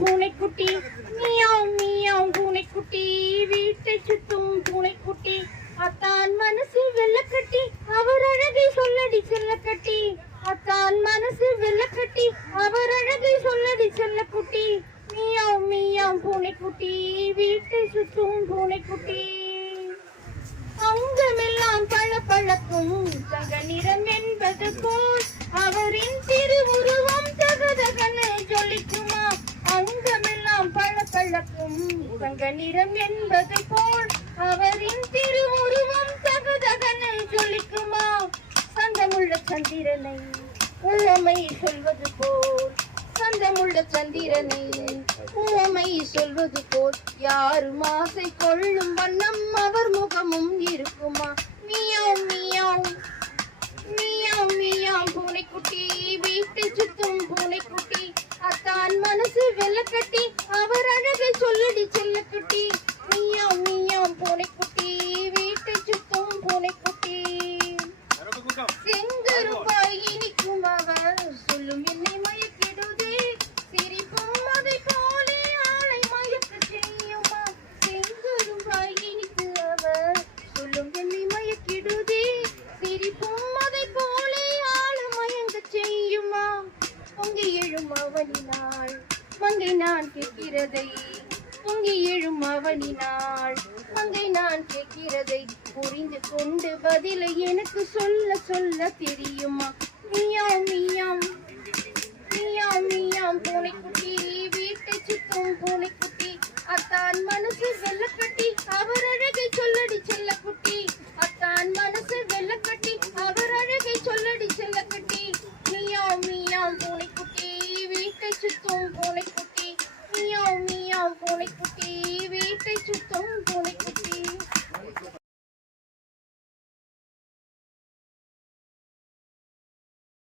பூனைக்குட்டி, meow meow பூனைக்குட்டி, வீட்டை சுத்தும் பூனைக்குட்டி. அத்தான் மனசு வெள்ளக்கட்டி, அவர் அழகை சொல்லடி செல்லக்கட்டி. அத்தான் மனசு வெள்ளக்கட்டி, அவர் அழகை சொல்லடி செல்லக்குட்டி. மியாவ் மியாவ் பூனைக்குட்டி, வீட்டை சுத்தும் பூனைக்குட்டி. அங்கமெல்லாம் பளபளக்கும் தங்க நிறம் என்பது போல் அவரின் திருவுருவம் தகதகன ஜொலிக்குமா. அங்கமெல்லாம் பளபளக்கும் தங்க நிறம் என்பது போல் அவரின் திருவுருவம் தகதகன ஜொலிக்குமா. சந்தமுள்ள சந்திரனை உவமை சொல்வது போல், சந்தமுள்ள சந்திரனை உவமை சொல்வது போல், யாரும் ஆசை கொள்ளும் வண்ணம் அவர் முகமும் இருக்குமா. மியாவ் மியாவ் மியாவ் மியாவ் பூனைக்குட்டி, வீட்டை சுத்தும் பூனைக்குட்டி. அத்தான் மனசு வெள்ளக்கட்டி, அவர் அழகை சொல்லடி செல்லக்குட்டி. மியாவ் மியாவ் பூனைக்குட்டி, வீட்டை சுத்தும் பூனைக்குட்டி. செங்கருப்பாய் இனிக்கும் அவர் சொல்லும் என்னை மயக்கிடுதே, சிரிப்பும் அதை போலே ஆளை மயக்க செய்யுமா. செங்கருப்பாய் இனிக்கு அவர் சொல்லும் என்னை மயக்கிடுதே, சிரிப்பும் அதை போலே ஆளை மயங்க செய்யுமா. பொங்கி எழும் அவனினால் மங்கை நான் கேட்கிறதை, பொங்கி எழும் அவனினால் மங்கை நான் கேட்கிறதை புரிந்து கொண்டு பதிலை எனக்கு சொல்ல சொல்ல தெரியுமா. மியாவ் மியாவ் மியாவ் மியாவ் பூனைக்குட்டி, வீட்டை சுத்தும் பூனைக்குட்டி.